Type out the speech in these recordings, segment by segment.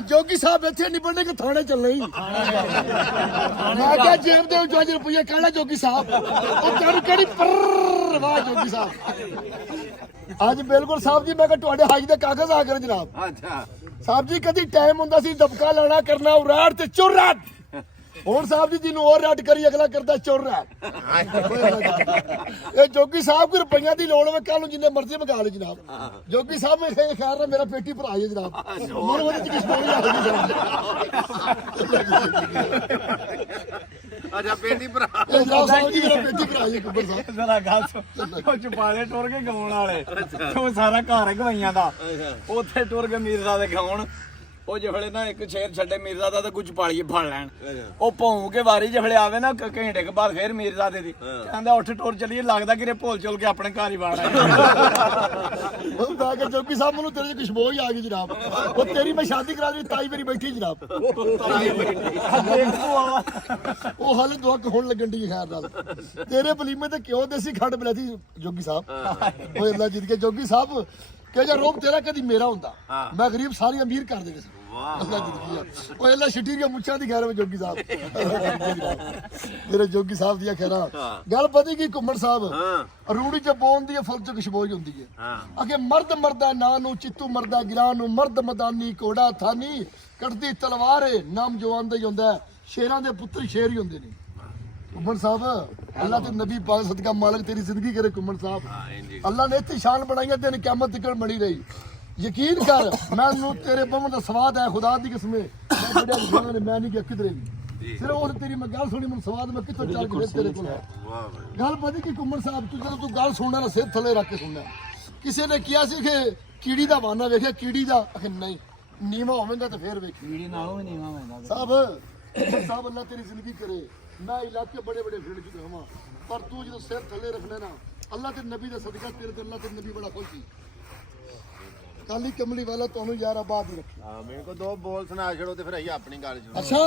ਜੋਗੀ ਸਾਹਿਬ ਇੱਥੇ ਨਹੀਂ ਬਣਨੇ ਕਿ ਥਾਣੇ ਚੱਲੇ ਹੀ ਮੈਂ ਕਿਹਾ ਜੇਬ ਦੇ ਵਿੱਚੋਂ 5 ਰੁਪਏ ਕਹਿਣਾ ਜੋਗੀ ਸਾਹਿਬ ਉਹ ਤੈਨੂੰ ਕਿਹੜੀ ਪਰ ਵਾਹ ਜੋਗੀ ਸਾਹਿਬ ਅੱਜ ਬਿਲਕੁਲ ਸਾਹਿਬ ਜੀ ਮੈਂ ਕਿਹਾ ਤੁਹਾਡੇ ਹਾਜ ਦੇ ਕਾਗਜ਼ ਆ ਗਏ ਜਨਾਬ ਅੱਛਾ ਸਾਹਿਬ ਜੀ ਕਦੀ ਟਾਈਮ ਹੁੰਦਾ ਸੀ ਦਬਕਾ ਲਾਣਾ ਕਰਨਾ ਉਰਾੜ ਤੇ ਚੁਰਾੜ ਹੁਣ ਸਾਹਿਬ ਜੀ ਜਿਹਨੂੰ ਹੋਰ ਰੱਟ ਕਰੀ ਅਗਲਾ ਕਰਦਾ ਚੁਰਾੜ ਇਹ ਜੋਗੀ ਸਾਹਿਬ ਕੋਈ ਰੁਪਈਆਂ ਦੀ ਲੋੜ ਹੋਵੇ ਕੱਲ ਨੂੰ ਜਿੰਨੇ ਮਰਜ਼ੀ ਮੰਗਾ ਲਓ ਜਨਾਬ ਜੋਗੀ ਸਾਹਿਬ ਮੈਂ ਖੈਰ ਨਾਲ ਮੇਰਾ ਪੇਟੀ ਭਰਾ ਹੈ ਜਨਾਬ ਮੈਨੂੰ ਉਹਦੇ ਚ ਕਿਸ ਕੋਈ ਆ ਅੱਛਾ ਪੇਟੀ ਭਰਾ ਇਹ ਜਨਾਬ ਸਾਹਿਬ ਜੀ ਮੇਰਾ ਪੇਟੀ ਭਰਾ ਹੈ ਕੁੱਬਰ ਸਾਹਿਬ ਜ਼ਰਾ ਗੱਲ ਸੁਣ ਉਹ ਚੁਪਾਲੇ ਟੁਰ ਕੇ ਗਾਉਣ ਵਾਲੇ ਤੂੰ ਸਾਰਾ ਘਰ ਗਵਾਈਆਂ ਦਾ ਉੱਥੇ ਟੁਰ ਕੇ ਮੀਰਜ਼ਾ ਦੇ ਗਾਉਣ ਉਹ ਜਿਹੜੇ ਨਾ ਇੱਕ ਸ਼ੇਰ ਛੱਡੇ ਮੀਰਜ਼ਾਦਾ ਤੇ ਕੁਝ ਪਾਲੀਏ ਫੜ ਲੈਣ ਉਹ ਭੌਂ ਕੇ ਵਾਰੀ ਜਿਹੜੇ ਆਵੇ ਨਾ ਘੰਟੇ ਕੇ ਬਾਅਦ ਫੇਰ ਮੀਰਜ਼ਾਦੇ ਦੀ ਕਹਿੰਦਾ ਉੱਠ ਟੁਰ ਚਲੀਏ ਲੱਗਦਾ ਕਿ ਭੁੱਲ ਚੁੱਲ ਕੇ ਆਪਣੇ ਘਰ ਹੀ ਵਾੜ ਆਏ ਉਹ ਤਾਂ ਕਿ ਜੋਗੀ ਸਾਹਿਬ ਮੈਨੂੰ ਤੇਰੇ 'ਚ ਖੁਸ਼ਬੂ ਹੀ ਆ ਗਈ ਜਨਾਬ ਉਹ ਤੇਰੀ ਮੈਂ ਸ਼ਾਦੀ ਕਰਾ ਲਈ ਤਾਈ ਮੇਰੀ ਬੈਠੀ ਜਨਾਬ ਉਹ ਹਾਲੇ ਦੁਆ ਹੋਣ ਲੱਗਣ ਦੀ ਖੈਰ ਨਾਲ ਤੇਰੇ ਬਲੀਮੇ ਤੇ ਕਿਉਂ ਦੇਸੀ ਖੰਡ ਬਲੈਤੀ ਜੋਗੀ ਸਾਹਿਬ ਓਏ ਅੱਲਾ ਜਿੱਦ ਕੇ ਜੋਗੀ ਸਾਹਿਬ ਕਿ ਜੇ ਰੋਬ ਤੇਰਾ ਕਦੀ ਮੇਰਾ ਹੁੰਦਾ ਮੈਂ ਗਰੀਬ ਸਾਰੀ ਅਮੀਰ ਕਰ ਦੇਣੇ ਸੀ ਅੱਲਾ ਜਿੱਦ ਕੀ ਓਏ ਅੱਲਾ ਛਿੱਟੀ ਦੀਆਂ ਮੁੱਛਾਂ ਦੀ ਖੈਰ ਵਿੱਚ ਜੋਗੀ ਸਾਹਿਬ ਮੇਰੇ ਜੋਗੀ ਸਾਹਿਬ ਦੀਆਂ ਖੈਰਾਂ ਗੱਲ ਪਤਾ ਕੀ ਘੁੰਮਣ ਸਾਹਿਬ ਰੂੜੀ ਚ ਬੋਨ ਦੀ ਫੁੱਲ ਚ ਖੁਸ਼ਬੂ ਹੁੰਦੀ ਹੈ ਅਗੇ ਮਰਦ ਮਰਦਾ ਨਾਂ ਨੂੰ ਚਿੱਤੂ ਮਰਦਾ ਗਿਰਾਂ ਨੂੰ ਮਰਦ ਮਦਾਨੀ ਘੋੜਾ ਥਾਨੀ ਕੱਟਦੀ ਤਲਵਾਰ ਏ ਨਾਮ ਜਵਾਨ ਦਾ ਹੀ ਹੁੰਦਾ ਸ਼ੇਰਾਂ ਦੇ ਪੁੱਤਰ ਸ਼ੇਰ ਹੀ ਹੁੰਦੇ ਨੇ ਘੁੰਮਣ ਸਾਹਿਬ अल्लाह ते नबी पाक सदका मालिक तेरी जिंदगी करे कुमन साहब अल्लाह ने इतनी शान बनाई है तेरी क़यामत तक बनी रही यकीन कर मैं तेरे बमन दा स्वाद है खुदा दी कसम मैं नहीं गया किधरे भी सिर्फ उस तेरी मैं गल सुनी मैं स्वाद मैं कितों चल के तेरे को गल पता की कुमन साहब तू जब तू गल सुनना ना सिर थले रख के सुनना किसी ने किया सी कि कीड़ी दा वाना वेखिया कीड़ी दा नहीं नीवा होवेगा तो फिर वेख कीड़ी नालों भी नीवा होवेगा साहब अल्लाह तेरी जिंदगी करे मैं इलाके बड़े बड़े फिर चुके हूँ पर तू जो सिर थले रखने ना अल्लाह ते नबी का सदका तेरे ते अल्लाह ते नबी बड़ा खुश थी काली कमली वाला तोनू यार आबाद ही रखे हां मेरे को दो बोल सुना छोड़ो ते फिर अही अपनी गल सुनो अच्छा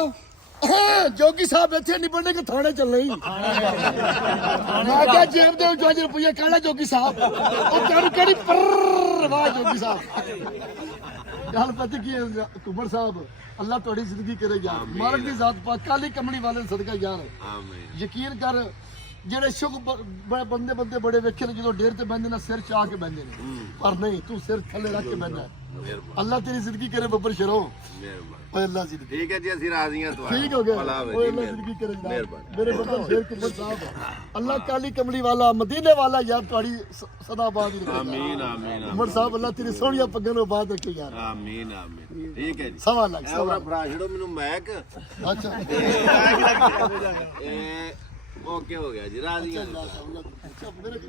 जोगी साहब इत्थे नहीं बनने के थाने चलने ही मैं क्या जेब दे 5 रुपए कहना जोगी साहब ओ तेरी केड़ी पर वाह जोगी साहब गल पता की कुमर साहब अल्लाह थोड़ी जिंदगी करे यार मालिक दी जात पाक काली कमली वाले सदका यार आमीन यकीन कर ਜਿਹੜੇ ਸ਼ੁਕ ਬੰਦੇ ਬੰਦੇ ਬੜੇ ਵੇਖੇ ਨੇ ਜਦੋਂ ਡੇਰ ਤੇ ਬੰਦੇ ਨਾ ਸਿਰ ਚਾ ਕੇ ਬੰਦੇ ਨੇ ਪਰ ਨਹੀਂ ਤੂੰ ਸਿਰ ਥੱਲੇ ਰੱਖ ਕੇ ਬੰਦਾ ਅੱਲਾ ਤੇਰੀ ਜ਼ਿੰਦਗੀ ਕਰੇ ਬੱਬਰ ਸ਼ਰੋ ਓਏ ਅੱਲਾ ਜੀ ਠੀਕ ਹੈ ਜੀ ਅਸੀਂ ਰਾਜ਼ੀ ਹਾਂ ਤੁਹਾਡੇ ਠੀਕ ਹੋ ਗਿਆ ਓਏ ਅੱਲਾ ਜ਼ਿੰਦਗੀ ਕਰੇ ਮੇਰੇ ਬੱਬਰ ਸ਼ੇਰ ਕੁਬਰ ਸਾਹਿਬ ਅੱਲਾ ਕਾਲੀ ਕਮਲੀ ਵਾਲਾ ਮਦੀਨੇ ਵਾਲਾ ਯਾਰ ਤੁਹਾਡੀ ਸਦਾ ਬਾਦ ਰੱਖੇ ਆਮੀਨ ਆਮੀਨ ਉਮਰ ਸਾਹਿਬ ਅੱਲਾ ਤੇਰੀ ਸੋਹਣੀਆਂ ਪੱਗਾਂ ਨੂੰ ਬਾਦ ਰੱਖੇ ਯਾਰ ਆਮੀਨ ਆਮੀਨ ਠੀਕ ਹੈ ਜੀ ਸਵਾ ਲੱਖ ਸਵਾ ਭਰਾ ਛੜੋ ਮੈਨੂੰ ਮੈਕ ਅੱਛਾ ਇਹ ओके हो गया जी राजी अच्छा मेरे